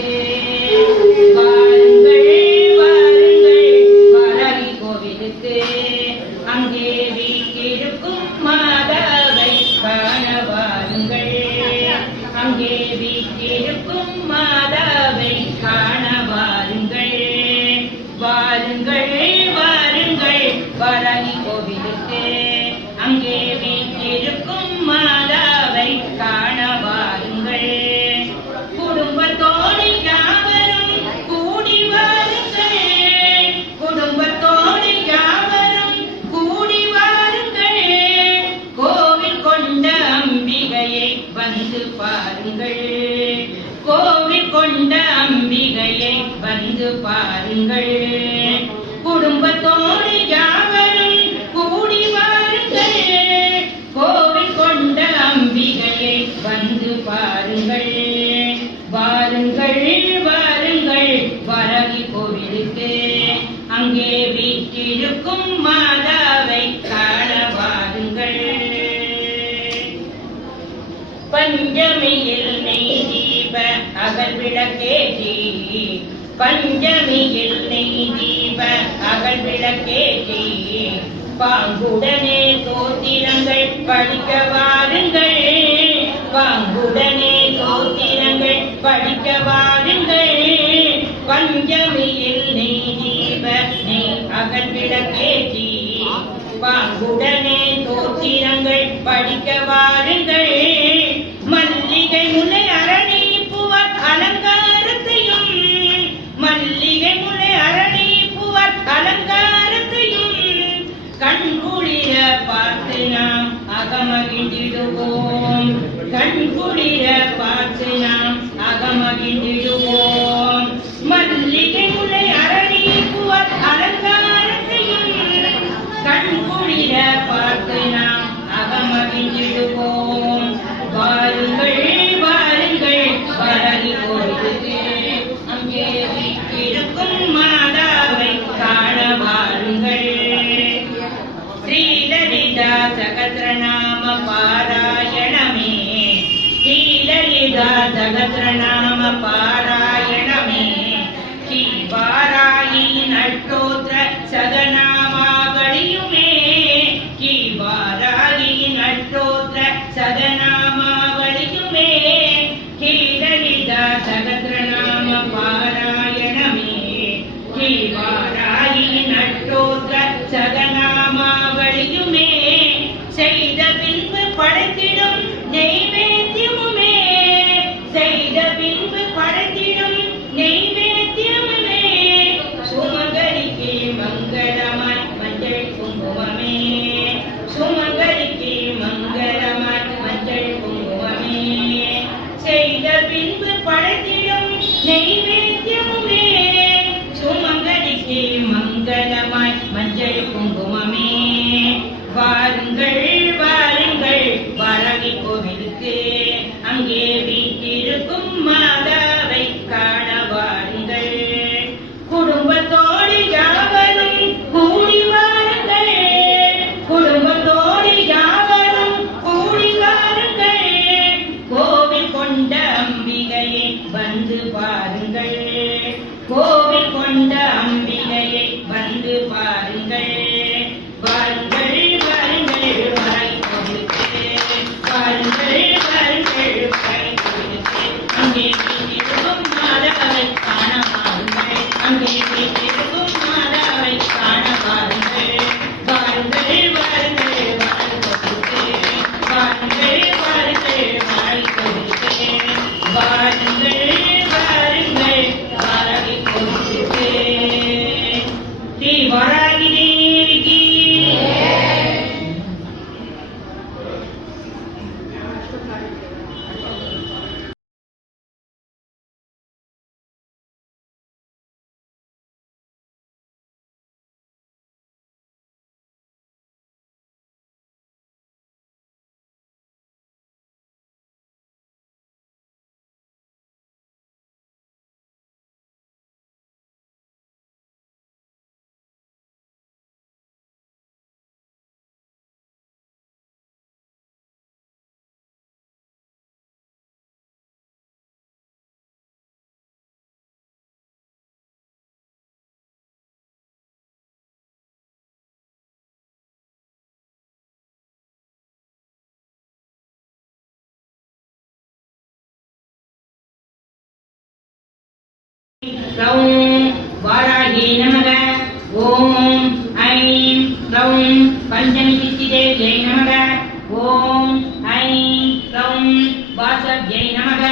கோவிலுக்கு வாருங்கள் வாருங்கள் வாராகி கோவிலுக்கு அங்கே வீற்றிருக்கும் மாதாவை காண வாருங்கள் அங்கே வீற்றிருக்கும் மாதாவை காண வாருங்கள் வாருங்கள் வாருங்கள் வாராகி கோவிலுக்கு அங்கே வீற்றிருக்கும் மாதாவை காண வாருங்கள் குடும்பத்தோடு யாவரும் கூடி வாருங்கள் குடும்பத்தோடு யாவரும் கூடி வாருங்கள் கோவில் கொண்ட அம்பிகையை வந்து பாருங்கள் கோவில் கொண்ட அம்பிகையை வந்து பாருங்கள் குடும்பத்தோடு யாவரும் கூடி வாருங்கள் கோவில் கொண்ட அம்பிகையை வந்து பாருங்கள் வாருங்கள் வாருங்கள் வாராகி கோவிலுக்கு அங்கே வீற்றிருக்கும் மாதாவை காண வாருங்கள் பஞ்சமியில் நெய் தீப அகல் விளக்கேற்றி பஞ்சமியில் நெய் தீப அகல் விளக்கேற்றி பாங்குடனே தோத்திரங்கள் படிக்க வாருங்கள் பாங்குடனே தோத்திரங்கள் படிக்க வாருங்கள் பஞ்சமியில் நெய் தீப நெய் அகல் விளக்கேற்றி பாங்குடனே தோத்திரங்கள் படிக்க வாருங்கள் மல்லிகை முல்லை அரணி பூவர் அலங்காரத்தையும் மல்லிகை முல்லை அரணி பூவர் அலங்காரத்தையும் கண்குளிர பார்த்து நாம் அகமகிழ்ந்திடுவோம் கண்குளிர பார்த்து நாம் அகமகிழ்ந்திடுவோம் மல்லிகை முல்லை அரணி பூவர் அலங்காரத்தையும் கண்குளிர பார்த்து நாம் அகமகிழ்ந்திடுவோம் வாருங்கள் வாருங்கள் வாராகி கோவிலுக்கு அங்கே வீற்றிருக்கும் மாதாவை காண வாருங்கள் ஸ்ரீலலிதா சகஸ்ரநாம பாராயணமே ஸ்ரீலலிதா சகஸ்ரநாம பாராயணமே ஸ்ரீ வாராகி அஷ்டோத்திர சதநாமாவளியுமே ஸ்ரீ வாராகி அஷ்டோத்திர சதநாமாவளியுமே ஸ்ரீலலிதா சகஸ்ரநாம பாராயணமே ஸ்ரீ வாராகி அஷ்டோத்திர சதநாமாவளியுமே செய்த பின்பு படைத்திடும் நெய்வேத்தியமுமே செய்த பின்பு படைத்திடும் நெய்வேத்தியமுமே சுமங்கலிக்கு மங்களமாய் மஞ்சள் குங்குமமே சுமங்கலிக்கு மங்களமாய் மஞ்சள் குங்குமமே செய்த பின்பு படைத்திடும் நெய்வேத்தியமுமே சுமங்கலிக்கு மங்களமாய் மஞ்சள் குங்குமமே வாருங்கள் வாருங்கள் வாராகி கோவிலுக்கு அங்கே வீற்றிருக்கும் மாதாவை காண வாருங்கள் குடும்பத்தோடு யாவரும் கூடி வாருங்கள் குடும்பத்தோடு யாவரும் கூடி வாருங்கள் கோவில் கொண்ட அம்பிகையை வந்து பாருங்கள் கோவில் கொண்ட அம்பிகையை வந்து பாருங்கள் வாருங்கள் வாருங்கள் வாராகி கோவிலுக்கு வாருங்கள் வாருங்கள் வாராகி கோவிலுக்கு அங்கே வீற்றிருக்கும் மாதாவை காண வாருங்கள் அங்கே வீற்றிருக்கும் மாதாவை காண வாருங்கள் வாருங்கள் வாருங்கள் வாராகி கோவிலுக்கு வாருங்கள் வாருங்கள் வாராகி கோவிலுக்கு வாருங்கள் வாருங்கள் வாராகி கோவிலுக்கு ஸ்ரீ வாராகி தேவிக்கு க்ளௌம் வாராகியை நமக. ஓம் ஐம் க்ளௌம் பஞ்சமி சித்திதேவியை நமக. ஓம் ஐம் க்ளௌம் வாசவ்யை நமக.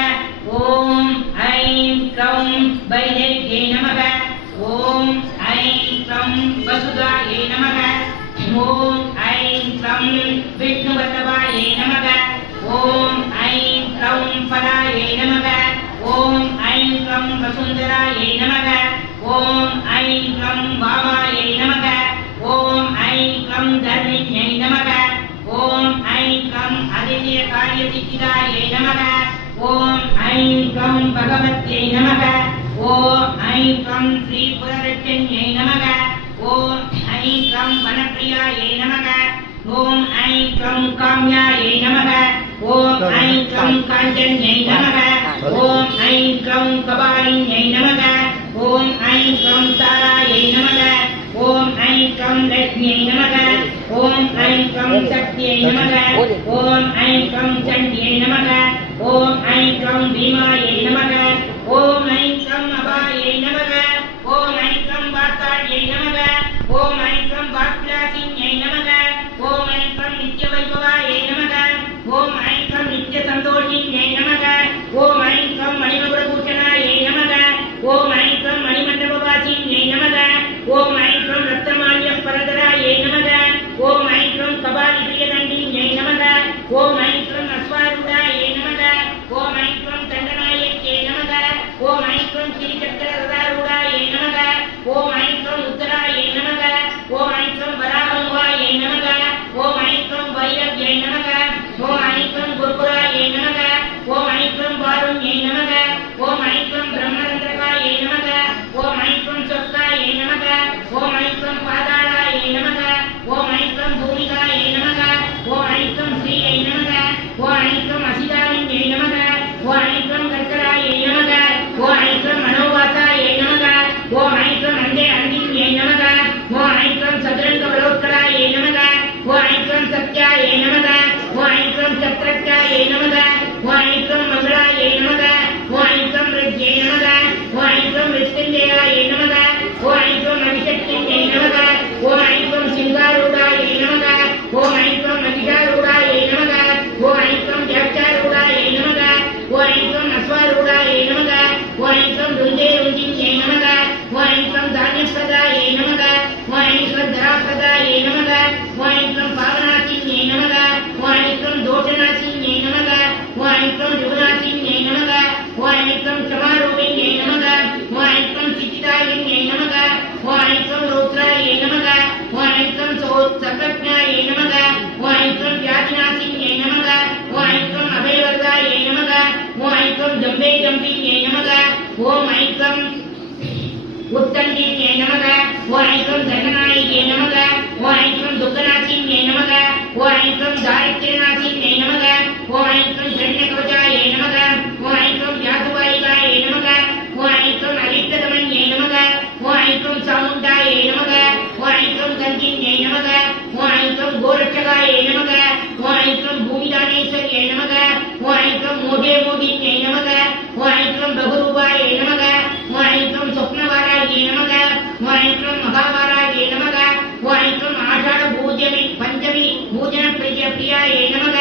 ஓம் ஐம் க்ளௌம் வைதேவ்யை நமக. ஓம் ஐம் க்ளௌம் வசுதாயை நமக. ஓம் ஐம் க்ளௌம் விஷ்ணுவல்லபாயை நமக. ஓம் ஐம் க்ளௌம் பராயை நமக. ஓம் ஐம் க்ளௌம் வசுந்தராயை நமக. ஓம் ஐம் க்ளௌம் வாமாயை நமக. ஓம் ஐம் க்ளௌம் தர்மிண்யை நமக. ஓம் ஐம் க்ளௌம் அதித்ய காரியசித்திதாயை நமக. ஓம் ஐம் க்ளௌம் பகவத்யை நமக. ஓம் ஐம் க்ளௌம் ஸ்ரீ புரரட்சண்யை நமக. ஓம் ஐம் க்ளௌம் வனப்பிரியாயை நமக. ஓம் ஐம் க்ளௌம் காம்யாயை நமக. ஓம் ஐம் க்ளௌம் காஞ்சன்யை நமக. ஓம் ஐம் க்ளௌம் கபாலின்யை நமக. ஓம் ஐம் க்ளௌம் தாராயை நமக. ஓம் ஐம் க்ளௌம் லக்ஷ்மியை நமக. ஓம் ஐம் க்ளௌம் சக்தியை நமக. ஓம் ஐம் க்ளௌம் சண்டியை நமக. ஓம் ஐம் க்ளௌம் பீமாயை நமக. ஓம் ஐம் க்ளௌம் அபாயை நமக. ஓம் ஐம் க்ளௌம் வாத்தாயை நமக. ஓம் ஐம் க்ளௌம் வாக்லாசின்யை நமக. ஓம் ஐம் க்ளௌம் நித்ய வைபவாயை நமக. ஓம் ஐம் க்ளௌம் நித்ய சந்தோஷின்யை நமக. ஓம் ஐம் க்ளௌம் மணிமகுடபூஷணாயை நமக. ஓம் ஐம் க்ளௌம் மணிமண்டபவாசின்யை நமக. ஓம் ஐம் க்ளௌம் ரத்னமால்ய பரதராயை நமக. ஓம் ஐம் க்ளௌம் கபாலி பிரியதண்டின்யை நமக. ஓம் ஐம் க்ளௌம் அஸ்வாரூடாயை நமக. ஓம் ஐம் க்ளௌம் தண்டநாயக்யை நமக. ஓம் ஐம் க்ளௌம் ஸ்ரீசக்கரரதாரூடாயை நமக. ஓம் ஐம் க்ளௌம் உத்தராயை நமக. ஓம் ஐம் க்ளௌம் வராகமுகாயை நமக. ஓம் ஐம் க்ளௌம் வைரவ்யை நமக. ஓம் ஐம் க்ளௌம் குர்குராயை நமக. ஓம் ஐம் க்ளௌம் வாருண்யை நமக. ஓம் ஐம் க்ளௌம் பிரம்மரந்திரகாயை நமக. ஓம் ஐம் க்ளௌம் சொர்க்காயை நமக. ஓம் ஐம் க்ளௌம் பாதாளாயை நமக. ஓம் ஐம் க்ளௌம் பூமிகாயை நமக. ஓம் ஐம் க்ளௌம் ஸ்ரீயை நமக. ஓம் ஐம் க்ளௌம் அசிதானியை நமக. ஓம் ஐம் க்ளௌம் கர்க்கராயை நமக. ஓம் ஐம் க்ளௌம் மனோவாசாயை நமக. ஓம் ஐம் க்ளௌம் அந்தே அந்தின்யை நமக. ஓம் ஐம் க்ளௌம் சதுரங்க வலோத்கராயை நமக. ஓம் ஐம் க்ளௌம் சத்யாயை நமக. ஓம் ஐம் க்ளௌம் சத்ரக்யாயை நமக. ஓம் ஐம் க்ளௌம் மங்களாயை நமக. ஓம் ஐம் க்ளௌம் ருத்யை நமக. ஓம் ஐம் க்ளௌம் விஷ்ணுஞ்சயாயை நமக. ஓம் ஐம் க்ளௌம் மகிஷக்தியை நமக. ஓம் ஐம் க்ளௌம் சிங்காரூடாயை நமக. ஓம் ஐம் க்ளௌம் மகிஷாரூடாயை நமக. ஓம் ஐம் க்ளௌம் ஜாட்சாரூடாயை நமக. ஓம் ஐம் க்ளௌம் அஸ்வாரூடாயை நமக. ஓம் ஐம் க்ளௌம் ருந்தே ருஞ்சின்யை நமக. ஓம் ஐம் க்ளௌம் தானியப்பிரதாயை நமக. ஓம் ஐம் க்ளௌம் தராப்பிரதாயை நமக. ஓம் ஐம் க்ளௌம் பாவனாசின்யை நமக. ஓம் ஐம் க்ளௌம் தோஷநாசின்யை நமக. ஓம் ஐம் க்ளௌம் யுவநாசின்யை நமக. ஓம் ஐம் க்ளௌம் சமாரூபின்யை நமக. ஓம் ஐம் க்ளௌம் சித்திதாயின்யை நமக. ஓம் ஐம் க்ளௌம் ரௌத்ராயை நமக. ஓம் ஐம் க்ளௌம் சர்வஜ்ஞாயை நமக. ஓம் ஐம் க்ளௌம் வியாதிநாசின்யை நமக. ஓம் ஐம் க்ளௌம் அபயவர்தாயை நமக. ஓம் ஐம் க்ளௌம் ஜம்பே ஜம்பின்யை நமக. ஓம் ஐம் க்ளௌம் உத்தண்டின்யை நமக. ஓம் ஐம் க்ளௌம் தண்டநாயகியை நமக. ஓம் ஐம் க்ளௌம் துக்கநாசின்யை நமக. ஓம் ஐம் க்ளௌம் தாரித்ரியநாசின்யை நமக. ஓம் ஐம் க்ளௌம் ஹிரண்யகவசாயை நமக. ஓம் ஐம் க்ளௌம் யாசுவாயிகாயை நமக. ஓம் ஐம் க்ளௌம் அலிப்ததமன்யை நமக. ஓம் ஐம் க்ளௌம் சாமுண்டாயை நமக. ஓம் ஐம் க்ளௌம் கஞ்சின்யை நமக. ஓம் ஐம் க்ளௌம் கோரட்சகாயை நமக. ஓம் ஐம் க்ளௌம் பூமிதானேஸ்வரியை நமக. ஓம் ஐம் க்ளௌம் மோகே மோகின்யை நமக. ஓம் ஐம் க்ளௌம் பகுரூபாயை நமக. ஓம் ஐம் க்ளௌம் சொப்னவாராயை நமக. ஓம் ஐம் க்ளௌம் மகாவாராயை நமக. ஓம் ஐம் க்ளௌம் ஆஷாட பூஜ்யமி பஞ்சமி பூஜன பிரியாயை நமக.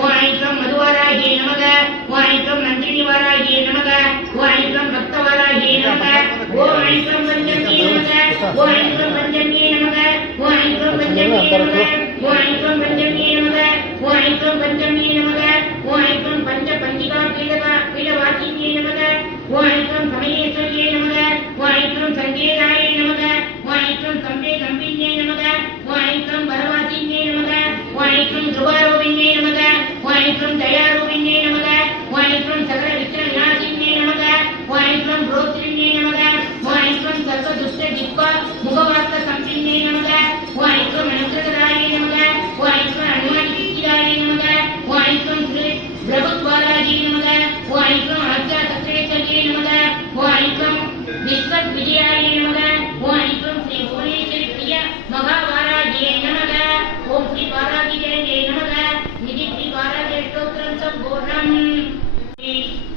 ஓம் ஐம் க்ளௌம் மதுவாராயை நமக. ஓம் ஐம் க்ளௌம் நந்தினிவாராயை நமக. ஓம் ஐம் க்ளௌம் பக்தவாராயை நமக. ஓம் ஐம் க்ளௌம் பஞ்சமி நமக. ஓம் ஐம் க்ளௌம் பஞ்சமி நமக. ஓம் ஐம் க்ளௌம் பஞ்சமி நமக. ஓம் ஐம் க்ளௌம் பஞ்சமி நமக. ஓம் ஐம் க்ளௌம் பஞ்சமி நமக. ஓம் ஐம் க்ளௌம் பஞ்ச பஞ்சிகா பீடவாசின்யை நமக. ஓம் ஐம் க்ளௌம் சமயேஸ்வரியை நமக. ஓம் ஐம் க்ளௌம் சங்கேதாயை நமக. ஓம் ஐம் க்ளௌம் சம்பே கம்பின்யை நமக. ஓம் ஐம் க்ளௌம் வரவாசின்யை நமக. ஓம் ஐம் க்ளௌம் துருவாரூபின்யை நமக. ஓம் ஐம் க்ளௌம் தயாரூபின்யை நமக. ஓம் ஐம் க்ளௌம் சகல விக்ன விநாசின்யை நமக. ஓம் ஐம் க்ளௌம் ரோத்ரின்யை நமக. ஓம் ஐம் க்ளௌம் சர்வ துஷ்ட ஜிப்பா முகவார்த்த சம்பின்யை நமக. ஓம் ஐம் க்ளௌம் அனுகிரகதாயை நமக. ஓம் ஐம் க்ளௌம் அனுமானி சித்திதாயை நமக. ஓம் ஐம் க்ளௌம் ஸ்ரீ பிரபுத்வாராஜி நமக. ஓம் ஐம் க்ளௌம் ஆத்யா சக்கரேஸ்வரியை நமக. ஓம் ஐம் க்ளௌம் விஸ்வத் விஜயாயை நமக. ஓம் ஐம் க்ளௌம் ஸ்ரீ புவனேஸ்வரி பிரிய மகாவாராஜியை நமக. ஓம் ஸ்ரீ வாராகி ஜெயந்தை நமக. நிதி ஸ்ரீ வாராகி ஸ்தோத்திரம் சம்பூர்ணம்.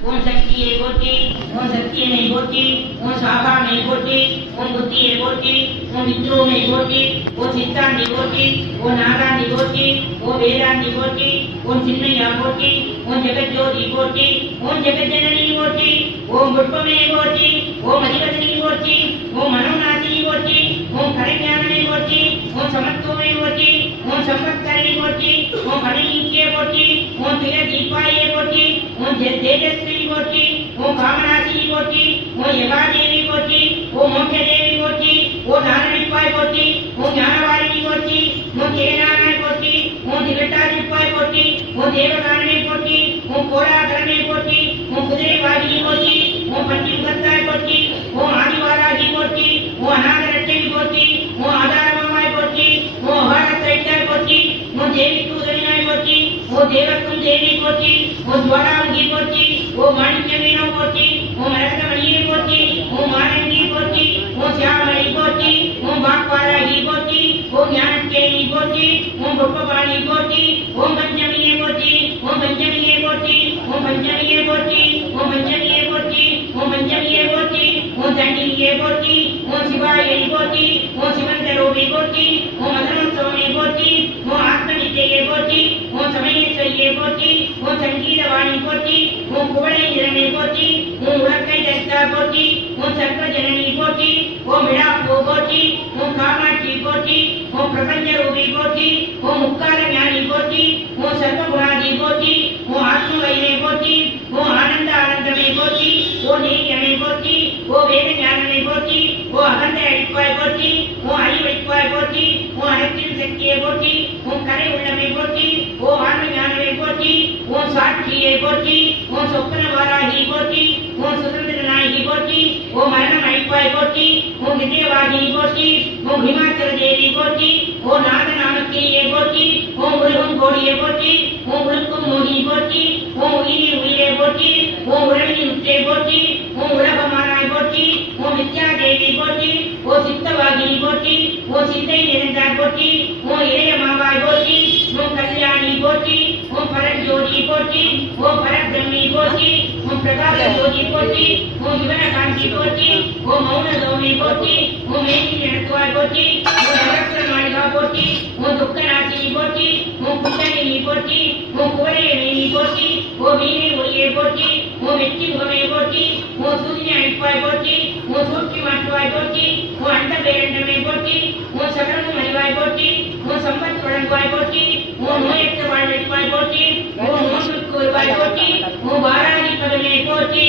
ஓம் சக்தியை போற்றி. ஓம் சத்தியனை போற்றி ஓம் சாகாமை போற்றி ஓம் புத்தியை போற்றி ஓம் வித்ரோனை போற்றி ஓம் சித்தாண்டி போற்றி ஓம் நாகாண்டி போற்றி ஓம் வேதாண்டி போற்றி ஓம் சின்மையா போற்றி ஓம் ஜெகஜோதி போற்றி ஓம் ஜெகஜனனி போற்றி ஓம் புஷ்பமே போற்றி ஓம் அதிபதினி போற்றி ஓம் மனோநாசினி போற்றி ஓம் கரைஞானனை போற்றி ஓம் சமத்துவமே போற்றி ஓம் சம்பத்கரணி போற்றி ஓம் கணினிக்கே போற்றி ஓம் திர தீபாயே போற்றி ஓம் தேஜஸ்வி போற்றி ஓம் காமநாசினி போற்றி ஓம் யகாதேவி போற்றி ஓம் மோட்சதேவி போற்றி ஓம் நாராயணிப்பாய் போற்றி ஓம் ஞானவாரிணி போற்றி ஓம் தேனாராய் போற்றி ஓம் திகட்டாதிப்பாய் போற்றி ஓம் தேவகாரணை போற்றி ஓம் கோலாகரணை போற்றி ஓம் குதிரை வாகினி போற்றி ஓம் பட்டி முகத்தாய் போற்றி ஓம் ஆதிவாராகி போற்றி ஓம் அநாதரட்சை போற்றி ஓம் ஆதாரமாய் போற்றி ஓம் அகாரத்ரைத்தாய் போற்றி ஓம் தேவிக்கு உதவினாய் போற்றி ஓம் தேவக்கும் தேவி போற்றி ஓம் ஜுவாலாமுகி போற்றி ஓம் மாணிக்கவீனோ போற்றி ஓம் ரத்னமணியை போற்றி ஓம் மானங்கி போற்றி ஓம் சியாமணி போற்றி ஓம் வாக்வாராகி போற்றி ஓம் ஞானக்கேணி போற்றி ஓம் புஷ்பபாணி போற்றி ஓம் பஞ்சமியை போற்றி ஓம் பஞ்சமியை போற்றி ஓம் பஞ்சமியை போற்றி ஓம் பஞ்சமியை போற்றி ஓம் பஞ்சமியை போற்றி ஓம் தண்டினியை போற்றி ஓம் சிவாயை போற்றி ஓம் சிவந்தரூபி போற்றி ஓம் மதனோத்சவனை போற்றி ஓம் ஆத்மனித்தையை போற்றி ஓம் சமயேஸ்வரியை போற்றி ஓம் சங்கீதவாணி போற்றி ஓம் குவளை நிறனை போற்றி ஓம் உலக்கை தத்தா போற்றி ஓம் சர்வஜனனி போற்றி ஓம் விழாப்பூ போற்றி ஓம் காமாட்சி போற்றி ஓம் பிரபஞ்சரூபி போற்றி ஓம் முக்கால ஞானி போற்றி ஓம் சர்வகுணாதி போற்றி ஓம் ஆத்மவைரை போற்றி ஓம் ஆனந்த ஆனந்தமை போற்றி ஓம் நீரியமை போற்றி ஓ வேத ஞானனை போற்றி ஓ அகந்தை அழிப்பாய் போற்றி ஓ அறிவழிப்பாய் போற்றி ஓ அனைத்தின் சக்தியை போற்றி ஓம் கரை உள்ளமை போற்றி ஓ ஆன்ம ஞானமை போற்றி ஓம் சாட்சியை போற்றி ஓம் சொப்பன வாராகி போற்றி ஓம் சுதந்திர நாயகி போற்றி ஓம் மரணம் அழிப்பாய் போற்றி ஓம் விஜயவாகினி போற்றி ஓம் ஹிமாச்சல தேவி போற்றி ஓம் நாதநாமக்கிரியை போற்றி ஓம் உலகம் கோடியை போற்றி ஓம் உலக்கும் மோகி போற்றி ஓம் உயிரின் உயிரை போற்றி ஓம் உலகின் உச்சை போற்றி ஓம் உலகமானாய் போற்றி ஓம் வித்யாதேவி போற்றி ஓ சித்தவாகினி போற்றி ஓ சித்தை நிறைந்தாய் போற்றி ஓம் இளையமாவாய் போற்றி ஓம் கல்யாணி போற்றி ஓம் பரஜோதி போற்றி ஓம் பரபிரம்மி போற்றி ஓம் பிரகாச ஜோதி போற்றி ஓம் யுவனகாந்தி போற்றி ஓம் மௌனதோமி போற்றி ஓம் மேசி நடத்துவாய் போற்றி ஓம் நவரத்ன மாளிகா போற்றி ஓம் துக்கநாசினி போற்றி ஓம் குண்டலினி போற்றி ஓம் குவளையனி போற்றி ஓம் வீணை ஒளியை போற்றி ஓம் வெற்றி முகமை போற்றி ஓம் சூரிய அழிப்பாய் போற்றி ஓம் சூழ்ச்சி மாற்றுவாய் போற்றி ஓம் அண்ட பேரண்டமை போற்றி ஓம் சகலமும் அறிவாய் போற்றி ஓம் சம்பத் வழங்குவாய் போற்றி ஓம் நோயற்ற வாழ்வைப்பாய் போற்றி ஓம் நோய்க்கு வருவாய் போற்றி ஓம் வாராகி பதமே போற்றி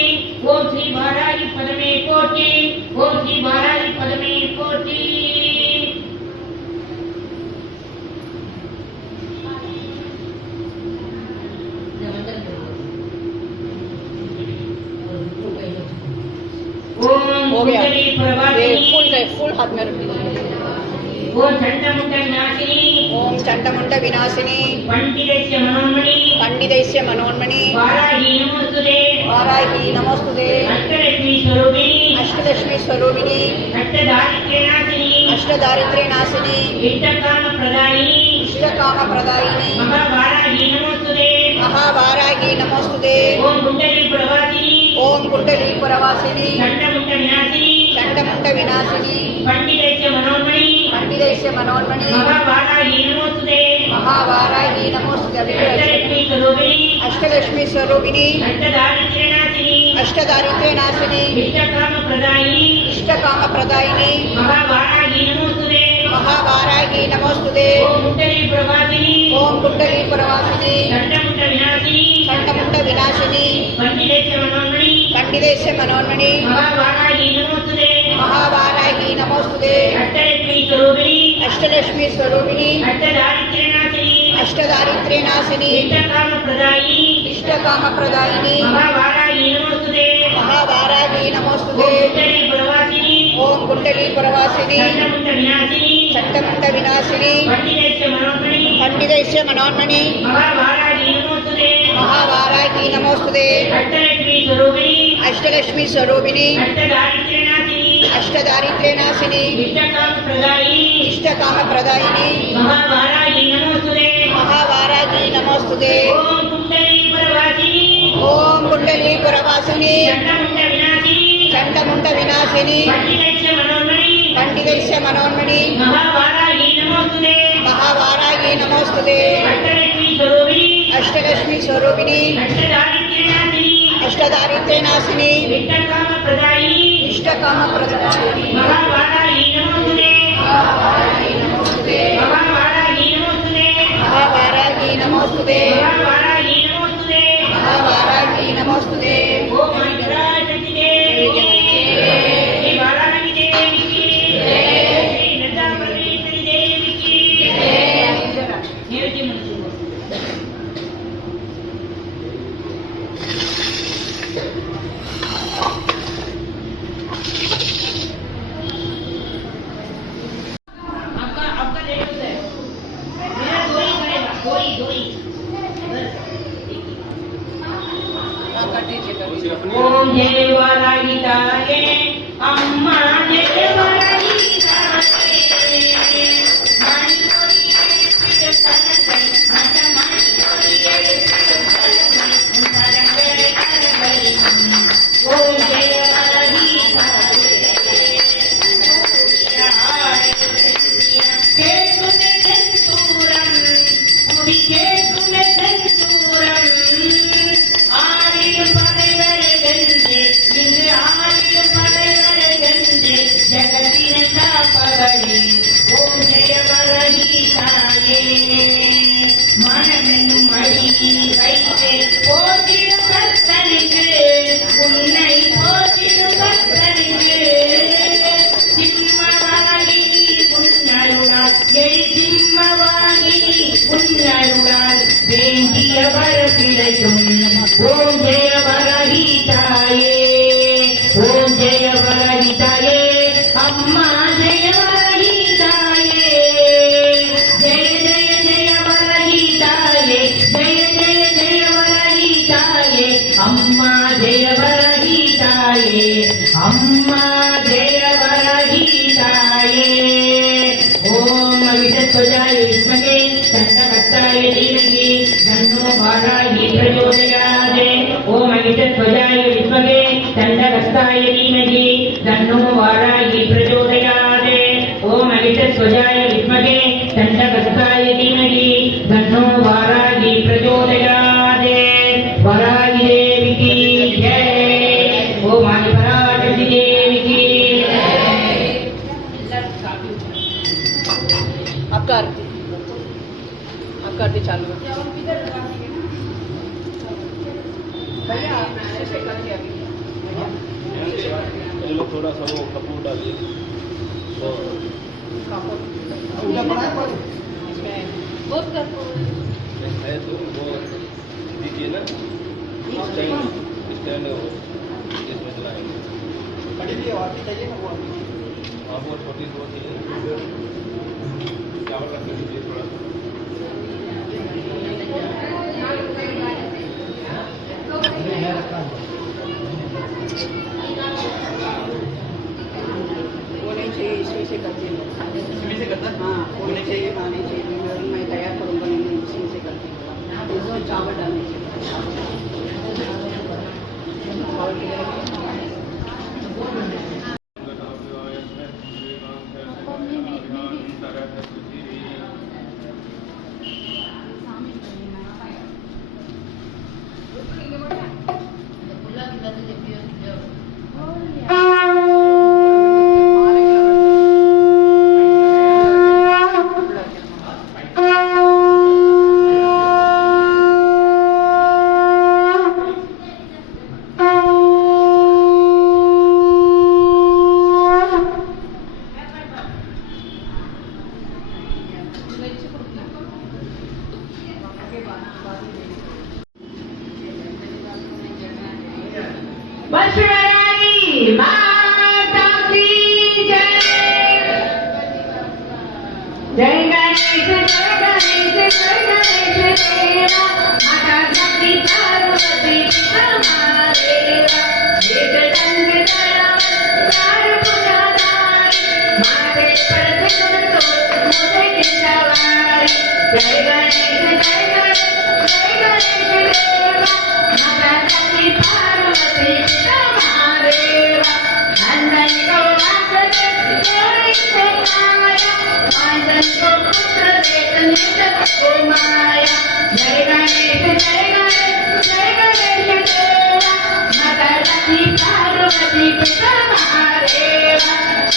ஓம் ஸ்ரீ வாராகி பதமே போற்றி ஓம் ஸ்ரீ வாராகி பதமே போற்றி. हो गया फुल हाथ में रखिए. ओम चंडमुंड विनाशिनी ओम चंडमुंड विनाशिनी पंडितस्य मनोन्मणि पंडितस्य मनोन्मणि वाराही नमोस्तुते वाराही नमोस्तुते अष्टलक्ष्मी स्वरूपिणी अष्टलक्ष्मी स्वरूपिणी अष्टदारिद्र्यनाशिनी अष्टदारिद्र्यनाशिनी इष्टकाम प्रदायिनी इष्टकाम प्रदायिनी महावाराही नमोस्तुते महावाराही नमोस्तुते ओम कुंडली प्रवासिनी ओम कुंडली प्रवासिनी चंडमुंड विनाशिनी चंडमुंड विनाशिनी पंडितस्य मनोन्मणि पंडितस्य मनोन्मणि महावाराही नमोस्तुते महावाराही नमोस्तुते अष्टलक्ष्मी स्वरूपिणी अष्टलक्ष्मी स्वरूपिणी अष्टदारिद्र्यनाशिनी अष्टदारिद्र्यनाशिनी इष्टकाम प्रदायिनी इष्टकाम प्रदायिनी महावाराही नमोस्तुते महावाराही नमोस्तुते ओम कुंडली प्रवासिनी ओम कुंडली प्रवासिनी चंडमुंड विनाशिनी चंडमुंड विनाशिनी पंडितस्य मनोन्मणि पंडितस्य मनोन्मणि महावाराही नमोस्तुते महावाराही नमोस्तुते अष्टलक्ष्मी स्वरूपिणी अष्टलक्ष्मी स्वरूपिणी अष्टदारिद्र्यनाशिनी अष्टदारिद्र्यनाशिनी इष्टकाम प्रदायिनी इष्टकाम प्रदायिनी महावाराही नमोस्तुते महावाराही नमोस्तुते कुंडली प्रवासिनी ओम कुंडली प्रवासिनी चंडमुंड विनाशिनी चंडमुंड विनाशिनी पंडितस्य मनोन्मणि पंडितस्य मनोन्मणि महावाराही नमोस्तुते महावाराही नमोस्तुते अष्टलक्ष्मी स्वरूपिणी अष्टलक्ष्मी स्वरूपिणी अष्टदारिद्र्यनाशिनी अष्टदारिद्र्यनाशिनी इष्टकाम प्रदायिनी इष्टकाम प्रदायिनी महावाराही नमोस्तुते महावाराही नमोस्तुते ओम कुंडली प्रवासिनी ओम कुंडली प्रवासिनी चंडमुंड विनाशिनी नाशिनी पंडितस्य मनोन्मणि पंडितस्य मनोन्मणि महावाराही नमोस्तुते महावाराही नमोस्तुते अष्टलक्ष्मी स्वरूपिणी अष्टलक्ष्मी स्वरूपिणी अष्टदारिद्र्यनाशिनी अष्टदारिद्र्यनाशिनी इष्टकामप्रदायिनी इष्टकामप्रदायिनी महावाराही नमोस्तुते महावाराही नमोस्तुते महावाराही नमोस्तुते महावाराही नमोस्तुते महावाराही नमोस्तुते महावाराही नमोस्तुते ओम मंगलाचरणि देवी श्री वाराणसी देवी की श्री नंदा परमेश्वरी देवी की नैवेद्य मनसु आपका लेट होता है मेरा दो ही करेगा दो ही ओम जय वराहिताये अम्मा जय वराहिताये मानी कोरिये पिट कनकै माता मानी कोरिये पिट कनकै उनरंगे करबै ओम जय वराहिताये के तुने संतूरम उड़ी के तुने संतूरम आलिम पदेवरे गंजे इंद्र आलिम पदेवरे गंजे जगतिन सापगड़े ओम जय वराहिताये मनमेनु मणि வைத்தே போற்றிடு கத்தனிக்கு உன்னை போற்றிடு கத்தனிக்கு சிம்மவாகி உன்னருளால் எழி சிம்மவாகி உன்னருளால் வேண்டிய வர கிடைக்கும் ஓம் ஜெய வராஹிதாயே ஓம் ஜெய வராஹிதாயே அம்மா ஜெய வராஹிதாயே ஜெய ஜெய ஜெய வராஹிதாயே ஜெய ஜெய ஜெய வராஹிதாயே அம்மா ஜெய வராஹிதாயே அம்மா ஜெய வராஹிதாயே ஓம் அவிதத்வஜாய வித்மகே தண்டகத்தாய தீமகி தன்னோ வாராஹி பிரச்சோதயாத் ஓம் அவிதத்வஜாய வித்மகே தண்டகத்தாய தீமகி தன்னோ வாராஹி பிரச்சோதயாத் ஓம் அவிதத்வஜாய வித்மகே தண்டகத்தாய தீமகி தன்னோ வாராஹி பிரச்சோதயாத் வராஹி தேவி की जय ஓம் ஆதி பராசக்தி தேவி की आपका आरती चालू है भैया ऐसे करके अभी ये लोग थोड़ा सा वो कपूर डालिए वो इसमें बहुत कपूर है तो वो दीजिए ना स्टैंड इसमें चलाएंगे हाँ वो छोटी सी वो चाहिए चावल रख दीजिए थोड़ा सा वो नहीं चाहिए इसी से करते हैं इसी से करता हाँ वो नहीं चाहिए पानी चाहिए मैं तैयार करूँगा नहीं इसी से करते हैं इसमें चावल डालने चाहिए बसराई माता की जय जय गणेश जय गणेश जय गणेश देवा माता शक्ति पार्वती हमारेवा एक दंड चार पुजारी माते पर तो मोते के सवारी जय गणेश जय गणेश जय गणेश देवा माता शक्ति पार्वती हमारेवा नंदन महादेव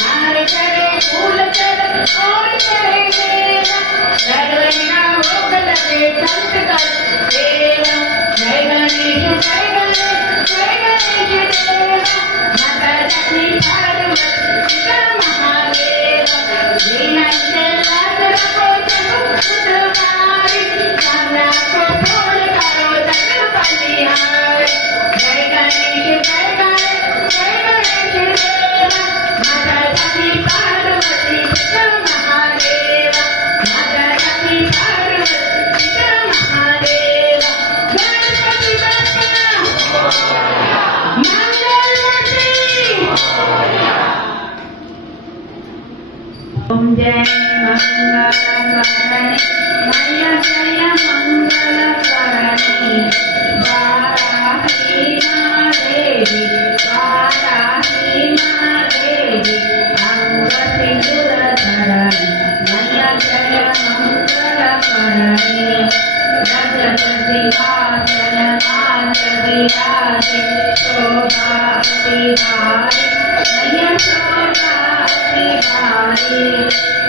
हार चढ़े फूल चढ़े और चढ़े देवा सर्वना भोग लगे संत कर देवा जय गणेश देवा माता लक्ष्मी पार्वती पिता महादेव वीणा चलात रखो सुखवारी चांदा को फूल करो सकल बलिहारी जय गणेश देवा माता लक्ष्मी पार्वती पिता महादेव माता लक्ष्मी पार्वती पिता महादेव गणपति बप्पा ओम जय मंगलकारणी मैया जय मंगलकारणी वाराही मां देवी अंग सिंदूरधरणी मैया जय मंगलकारणी गजपति वासन नाथ विराजे शोभाति भारी मैया शोभाति भारी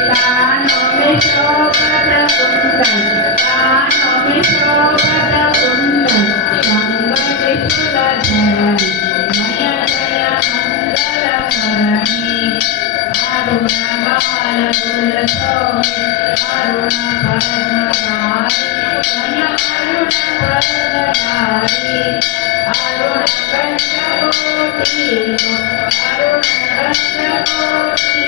कानों में शोभत कुंदन कानों में शोभत कुंदन मंगल सुरधरणी मैया जय मंगलकारणी अरुण बाल कुल सोमे अरुण कर्णधारी मैया अरुण कर्णधारी अरुण कंचकोटि अरुण कंचकोटि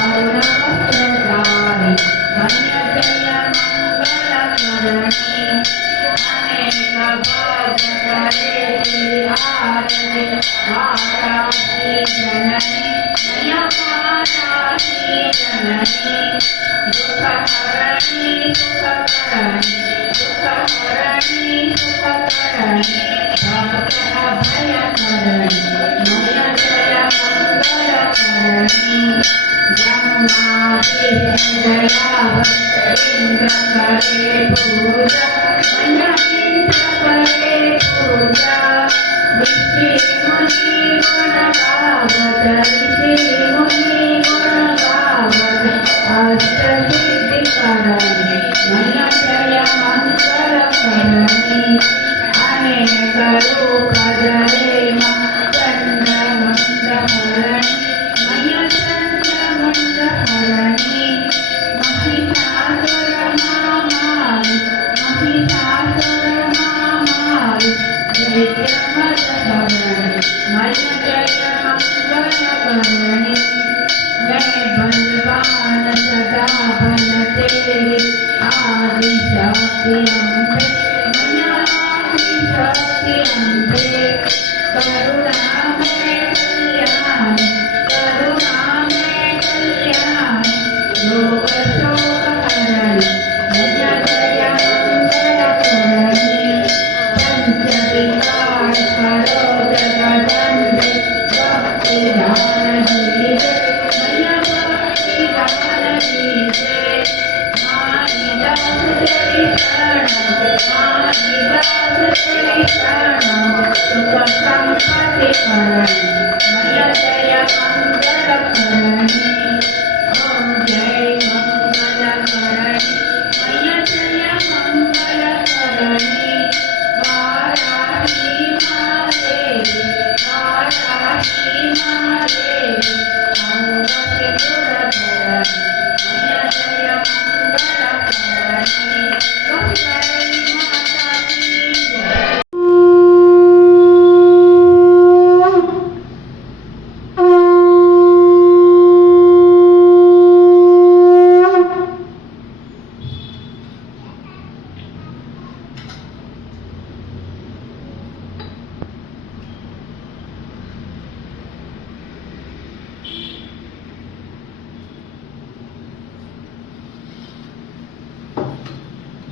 अरुण वस्त्रधारी मैया जय मंगलकारणी अनेक भज करे आरती वाराही जननी मैया वाराही जननी दुःखहरणी सुखकरणी दुःखहरणी सुखकरणी भक्त भयकरणी मैया जय मंगलकारणी ब्रह्मादि संजयावत इंद्र करे पूजा मैया इंद्र करे पूजा ऋषि मुनि गुण गावत ऋषि मुनि गुण गावत अष्ट सिद्धि करणी मैया जय मंगलकारणी अनेक रूप धरे मां चंद्रमंडहरणी मैया चंद्रमंडहरणी महिषासुर महामारी दैत्यमदहरणी मैया जय मंगलकारणी मैं बलवान सदा बल तेरे आदि शक्ति अम्बे मैया आदि शक्ति अम्बे करुणा में कल्याणी लोक शोक हरणी मैया जय मंगलकारणी पंचविकार करो जगदम्बे भक्ति दान दीजे मैया भक्ति दान दीजे माई दास तेरी शरणम माई दास तेरी शरणम सुख संपत्ति करणी मैया जय मंगलकारणी ओम जय मंगलकारणी मैया जय मंगलकारणी वाराही मां देवी अंग सिंदूरधरणी मैया जय मंगलकारणी वसुदेवी माता की जय।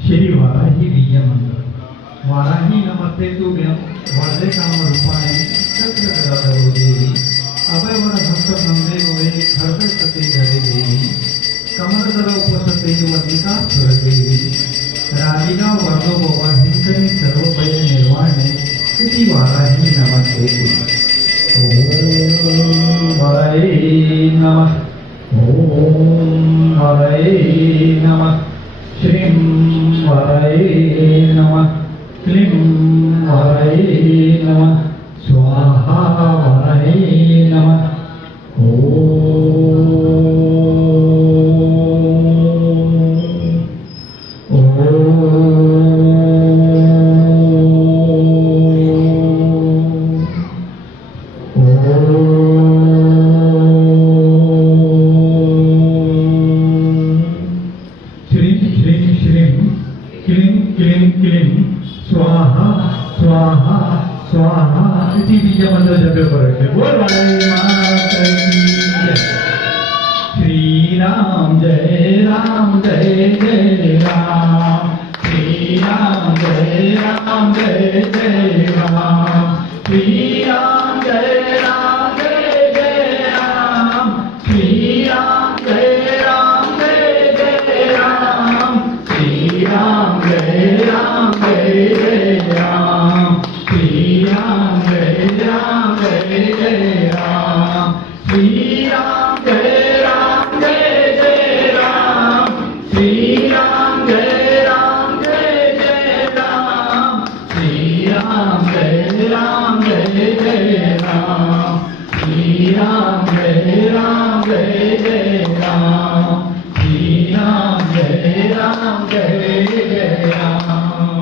श्री वाराही विजय मंगल वाराही नमस्ते तुभ्यं वरदे कामरूपाणे चक्रगदाधरो देवी अभयवर हस्त नंदे गोवे खरदसते धरे देवी कमलदल उपसते वदिकासुर देवी राजिका वर्दो बोवा हिंकने सर्वभय निर्वाणे इति वाराही नमस्ते तुभ्यं ओम हरे नमः। ओम हरे नमः। श्रीं हरे नमः। क्लीं हरे नमः। स्वाहा हरे नमः। स्वाहा स्वाहा स्वाहा इति बीज मंत्र जप करेंगे। बोल वाले माता की जय। श्री राम जय राम जय जय राम। श्री राम जय राम जय जय राम। श्री राम जय राम जय जय राम। श्री राम जय राम जय जय राम। श्री राम जय राम जय जय राम। श्री राम जय राम जय जय राम। श्री राम जय राम जय जय राम। श्री राम जय राम जय जय राम। श्री राम जय राम जय जय राम। श्री राम जय राम जय जय राम। श्री राम जय राम जय जय राम।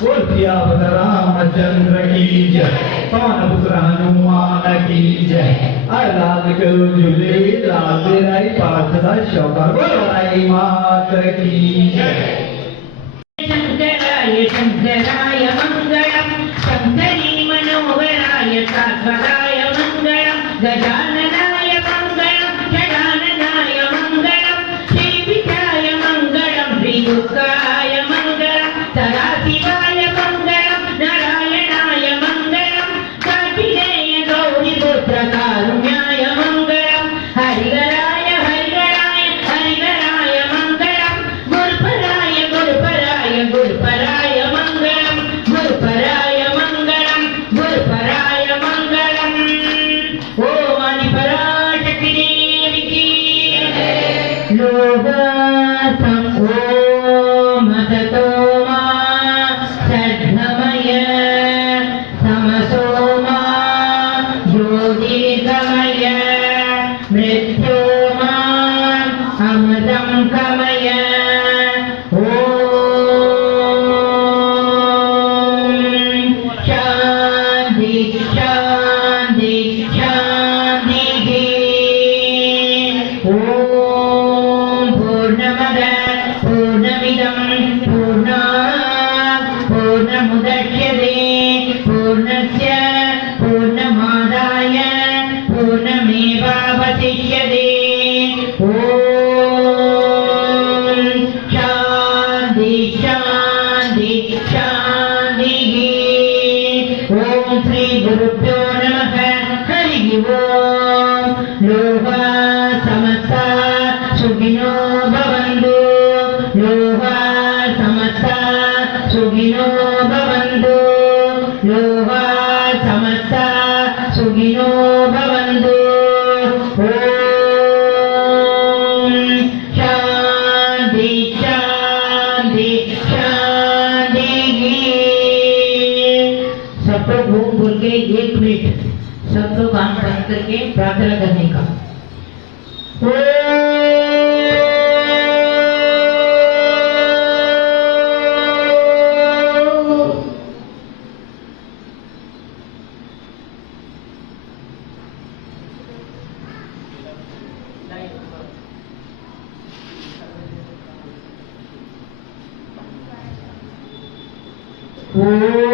बोल सियावर रामचंद्र की जय। पवन पुत्र हनुमान की जय। लाल को झूले लाल राई पार्थदा शौकर। बोल राई माता की जय। शंकराय शंकराय मंगलम शंकरी मनोहराय शाश्वताय मंगलम गजाननाय मंगलम गजाननाय मंगलम श्रीविष्णाय मंगलम श्रीगुप्ताय मंगलम सदाशिवाय मंगलम नारायणाय मंगलम कार्तिकेय गौरीपुत्र कारुण्याय मंगलम हरिहराय हरिहराय हरिहराय मंगलम गुरुपराय गुरुपराय गुरुपराय मंगलम गुरुपराय मंगलम गुरुपराय मंगलम। ओम आदिपराशक्ति देवी की लोभ ओम असतो मा सद्गमय तमसो मा ज्योतिर्गमय मृत्यो मा अमृतं गमय। शांति शांति शांति। ओम पूर्णमद पूर्णमिदं पूर्णात् पूर्णमुदच्यते पूर्णस्य पूर्णमादाय पूर्णमेवावशिष्यते। ओम शांति शांति शांति। ओम श्री गुरुभ्यो नमः। हरि ओम। लोका समस्ता सुखिनो भवन्तु। लोका समस्ता सुखिनो भवन्तु। लोका समस्ता सुखिनो भवन्तु। ओम शांति शांति शांति। सब लोग घूम बोल के 1 मिनट सब लोग आंख बंद करके प्रार्थना करने का। ओम